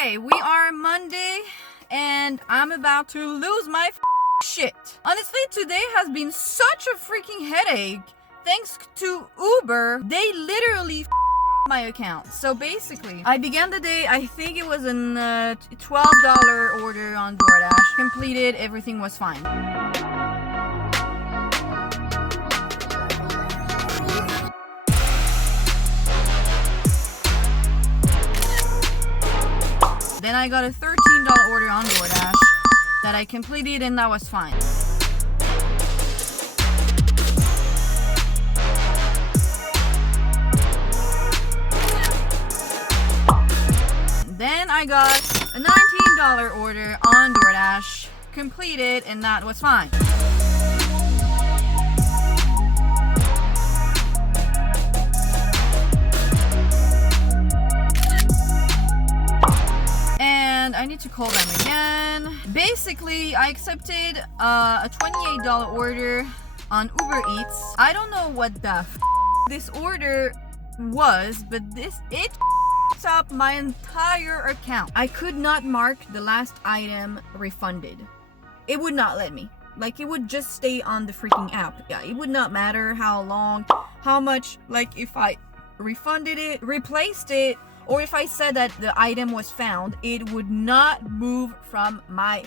Okay, we are Monday and I'm about to lose my shit. Honestly, today has been such a freaking headache. Thanks to Uber, they literally my account. So basically, I began the day, I think it was an $12 order on Doordash. Completed, everything was fine. Then I got a $13 order on Doordash that I completed and that was fine. Then I got a $19 order on Doordash, completed, and that was fine. And I need to call them again. Basically, I accepted a $28 order on UberEATS. I don't know what the this order was, but it up my entire account. I could not mark the last item refunded. It would not let me. Like, it would just stay on the freaking app. Yeah, it would not matter how long, how much, like if I refunded it, replaced it, or if I said that the item was found, it would not move from my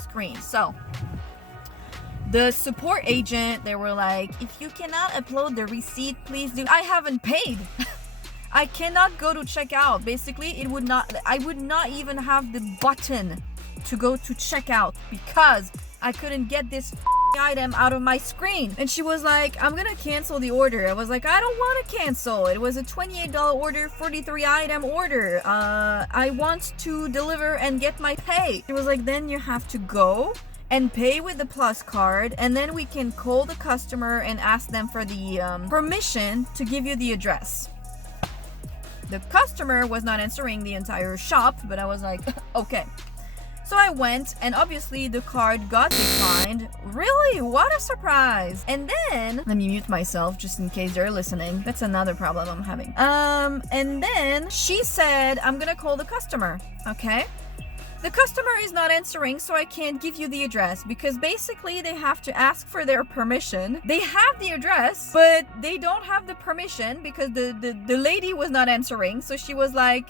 screen. So the support agent, they were like, if you cannot upload the receipt, please do. I haven't paid. I cannot go to checkout. Basically, I would not even have the button to go to checkout because I couldn't get this item out of my screen. And she was like, I'm gonna cancel the order. I was like, I don't want to cancel. It was a $28 order, 43 item order. I want to deliver and get my pay. She was like, then you have to go and pay with the Plus card, and then we can call the customer and ask them for the permission to give you the address. The customer was not answering the entire shop, but I was like, okay. So I went, and obviously the card got declined. Really? What a surprise. And then, let me mute myself just in case they're listening. That's another problem I'm having. And then she said, I'm gonna call the customer, okay? The customer is not answering, so I can't give you the address because basically they have to ask for their permission. They have the address, but they don't have the permission because the lady was not answering. So she was like,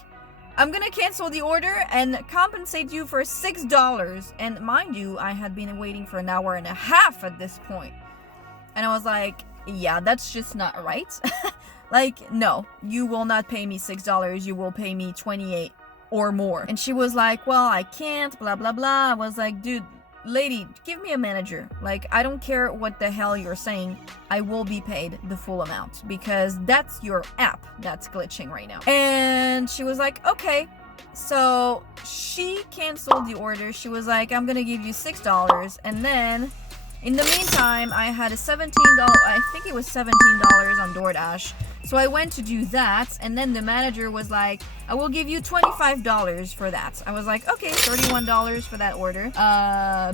I'm gonna cancel the order and compensate you for $6. And mind you, I had been waiting for an hour and a half at this point. And I was like, yeah, that's just not right. Like, no, you will not pay me $6. You will pay me $28 or more. And she was like, well, I can't, blah, blah, blah. I was like, dude, lady, give me a manager. Like, I don't care what the hell you're saying. I will be paid the full amount because that's your app that's glitching right now. And she was like, okay. So she canceled the order. She was like, I'm gonna give you $6. And then in the meantime, I had a $17, I think it was $17 on Doordash. So I went to do that, and then the manager was like, I will give you $25 for that. I was like, okay, $31 for that order.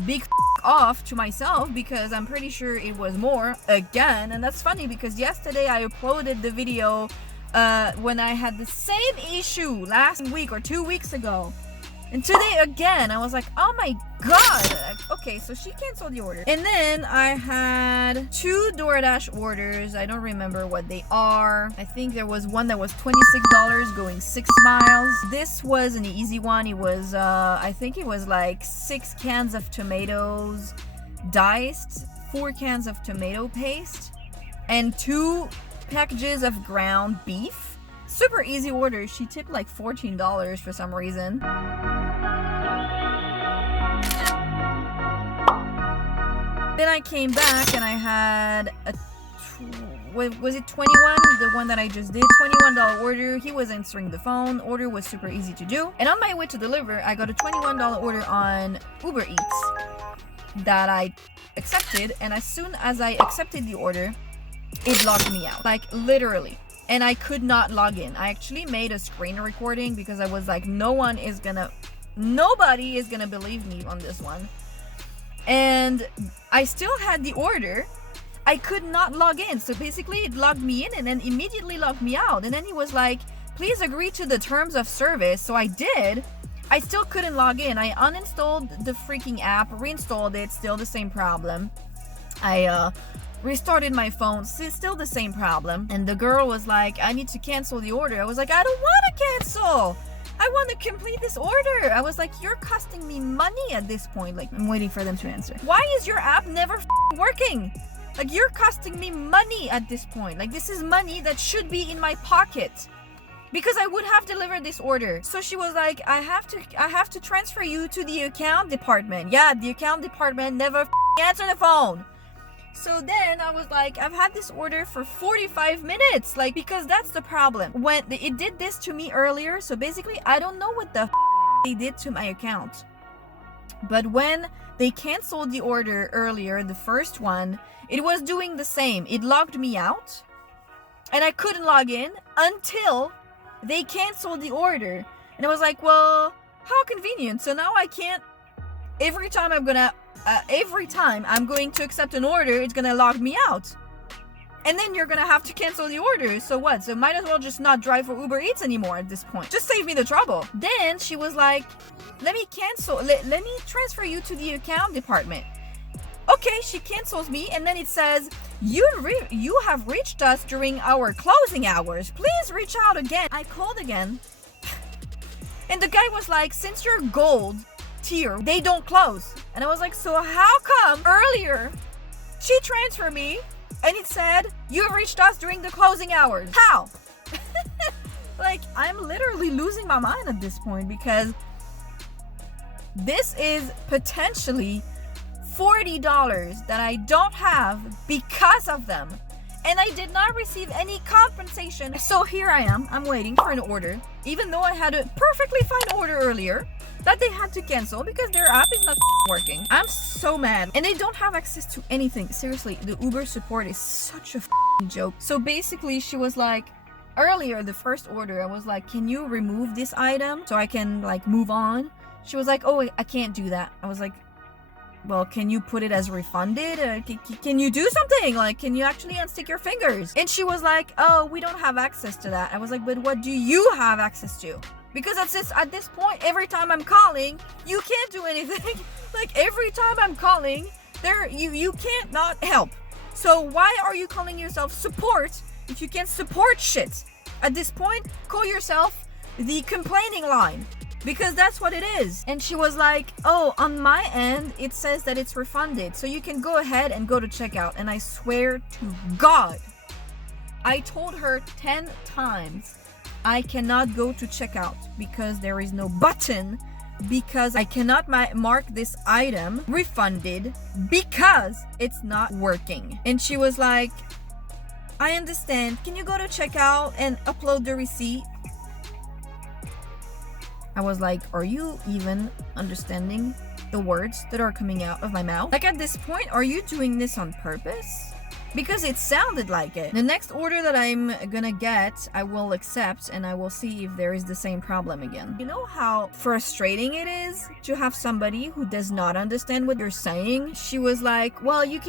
Big off to myself because I'm pretty sure it was more again. And that's funny because yesterday I uploaded the video when I had the same issue last week or 2 weeks ago. And today again, I was like, oh my god. Okay, so she canceled the order. And then I had 2 Doordash orders. I don't remember what they are. I think there was one that was $26 going 6 miles. This was an easy one. It was, I think it was like 6 cans of tomatoes diced, 4 cans of tomato paste, and 2 packages of ground beef. Super easy order. She tipped like $14 for some reason. Then I came back and I had a, was it 21? The one that I just did, $21 order. He was answering the phone. Order was super easy to do. And on my way to deliver, I got a $21 order on UberEATS that I accepted. And as soon as I accepted the order, it logged me out. Like, literally. And I could not log in. I actually made a screen recording because I was like, nobody is gonna believe me on this one. And I still had the order. I could not log in. So basically it logged me in and then immediately logged me out. And then he was like, please agree to the terms of service. So I did. I still couldn't log in. I uninstalled the freaking app, reinstalled it, still the same problem. I restarted my phone, still the same problem. And the girl was like, I need to cancel the order. I was like, I don't want to cancel. I want to complete this order. I was like, you're costing me money at this point. Like, I'm waiting for them to answer. Why is your app never working? Like, you're costing me money at this point. Like, this is money that should be in my pocket, because I would have delivered this order. So she was like, I have to transfer you to the account department. Yeah, the account department never answer the phone. So then I was like, I've had this order for 45 minutes, like, because that's the problem. When it did this to me earlier, so basically I don't know what the they did to my account. But when they canceled the order earlier, the first one, it was doing the same. It logged me out and I couldn't log in until they canceled the order. And I was like, well, how convenient. So now I can't, every time I'm going to accept an order, it's gonna log me out. And then you're gonna have to cancel the order. So what? So might as well just not drive for UberEATS anymore at this point. Just save me the trouble. Then she was like, let me transfer you to the account department. Okay, she cancels me, and then it says, you have reached us during our closing hours. Please reach out again. I called again. And the guy was like, since you're gold tier, they don't close. And I was like, so how come earlier she transferred me and it said, you have reached us during the closing hours? How? Like, I'm literally losing my mind at this point, because this is potentially $40 that I don't have because of them. And I did not receive any compensation. So here I am. I'm waiting for an order, even though I had a perfectly fine order earlier that they had to cancel because their app is not working. I'm so mad. And they don't have access to anything. Seriously, the Uber support is such a joke. So basically, she was like, earlier, the first order, I was like, can you remove this item so I can like move on? She was like, oh, I can't do that. I was like, well, can you put it as refunded? Can you do something? Like, can you actually unstick your fingers? And she was like, oh, we don't have access to that. I was like, but what do you have access to? Because at this point, every time I'm calling, you can't do anything. Like, every time I'm calling, you can't not help. So why are you calling yourself support if you can't support shit? At this point, call yourself the complaining line, because that's what it is. And she was like, oh, on my end, it says that it's refunded, so you can go ahead and go to checkout. And I swear to God, I told her 10 times, I cannot go to checkout because there is no button, because I cannot mark this item refunded because it's not working. And she was like, I understand. Can you go to checkout and upload the receipt? I was like, are you even understanding the words that are coming out of my mouth? Like, at this point, are you doing this on purpose? Because it sounded like it. The next order that I'm gonna get, I will accept, and I will see if there is the same problem again. You know how frustrating it is to have somebody who does not understand what you're saying? She was like, well, you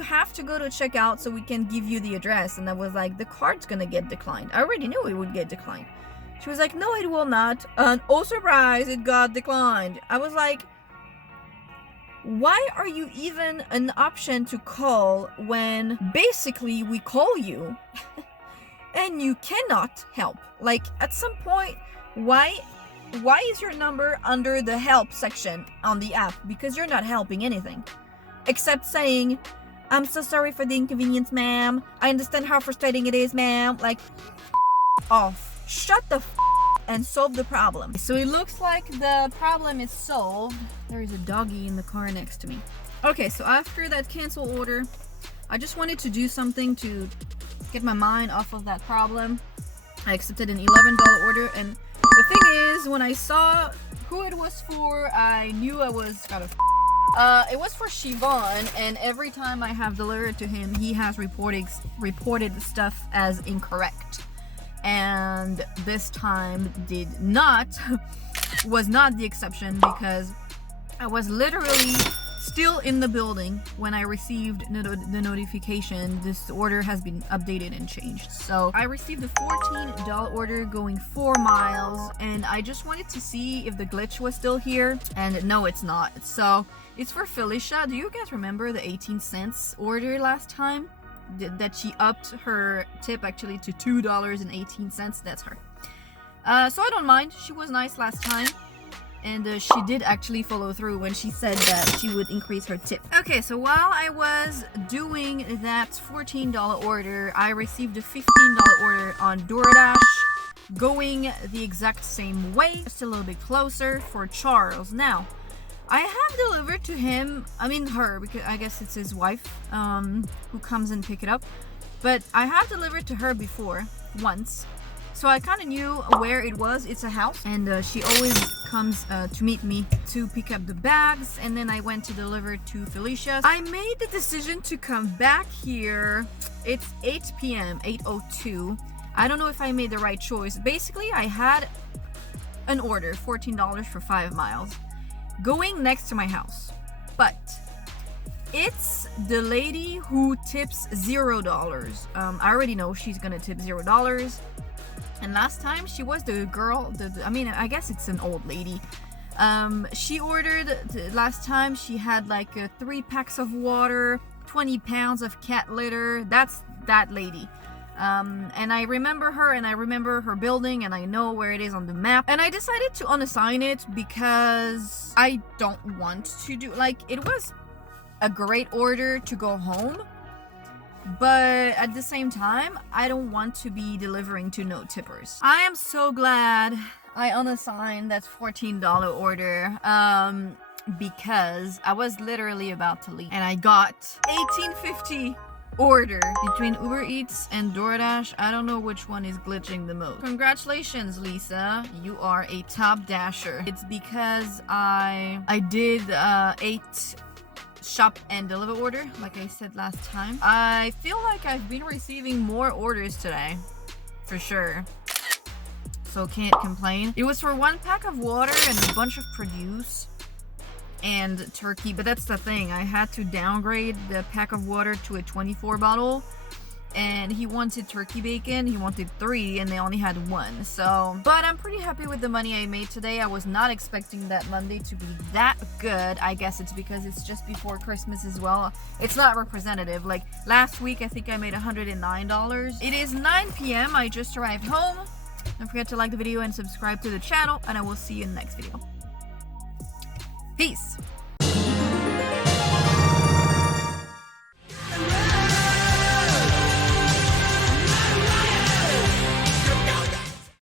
have to go to checkout so we can give you the address. And I was like, the card's gonna get declined. I already knew it would get declined. She was like, no, it will not. And oh, surprise, it got declined. I was like, why are you even an option to call when basically we call you and you cannot help? Like, at some point, why is your number under the help section on the app? Because you're not helping anything except saying, I'm so sorry for the inconvenience, ma'am. I understand how frustrating it is, ma'am. Like, off. Shut the and solve the problem. So it looks like the problem is solved. There is a doggy in the car next to me. Okay, so after that cancel order, I just wanted to do something to get my mind off of that problem. I accepted an $11 order, and the thing is, when I saw who it was for, I knew I was kind of it was for Siobhan, and every time I have delivered to him, he has reported stuff as incorrect. And this time was not the exception, because I was literally still in the building when I received the notification this order has been updated and changed. So I received a $14 order going 4 miles, and I just wanted to see if the glitch was still here, and no, it's not. So it's for Felicia. Do you guys remember the 18 cents order last time? That she upped her tip actually to $2.18. That's her. So I don't mind. She was nice last time. And she did actually follow through when she said that she would increase her tip. Okay, so while I was doing that $14 order, I received a $15 order on Doordash, going the exact same way, just a little bit closer, for Charles. Now, I have delivered to him, I mean her, because I guess it's his wife who comes and pick it up. But I have delivered to her before, once. So I kind of knew where it was. It's a house, and she always comes to meet me to pick up the bags, and then I went to deliver to Felicia. I made the decision to come back here. It's 8 p.m., 8:02. I don't know if I made the right choice. Basically, I had an order, $14 for 5 miles, going next to my house. But it's the lady who tips $0. I already know she's gonna tip $0. And last time she was the girl, I mean, I guess it's an old lady. She ordered, last time she had like 3 packs of water, 20 pounds of cat litter. That's that lady. And I remember her, and I remember her building, and I know where it is on the map. And I decided to unassign it because I don't want to do, like, it was a great order to go home. But at the same time, I don't want to be delivering to no tippers. I am so glad I unassigned that $14 order because I was literally about to leave. And I got $18.50 order between UberEATS and Doordash. I don't know which one is glitching the most. Congratulations, Lisa. You are a top dasher. It's because I did 8 shop and deliver order, like I said last time. I feel like I've been receiving more orders today, for sure. So can't complain. It was for 1 pack of water and a bunch of produce and turkey, but that's the thing. I had to downgrade the pack of water to a 24 bottle, and he wanted turkey bacon. He wanted 3, and they only had 1. So, but I'm pretty happy with the money I made today. I was not expecting that Monday to be that good. I guess it's because it's just before Christmas as well. It's not representative. Like last week, I think I made $109. It is 9 p.m. I just arrived home. Don't forget to like the video and subscribe to the channel, and I will see you in the next video. Peace.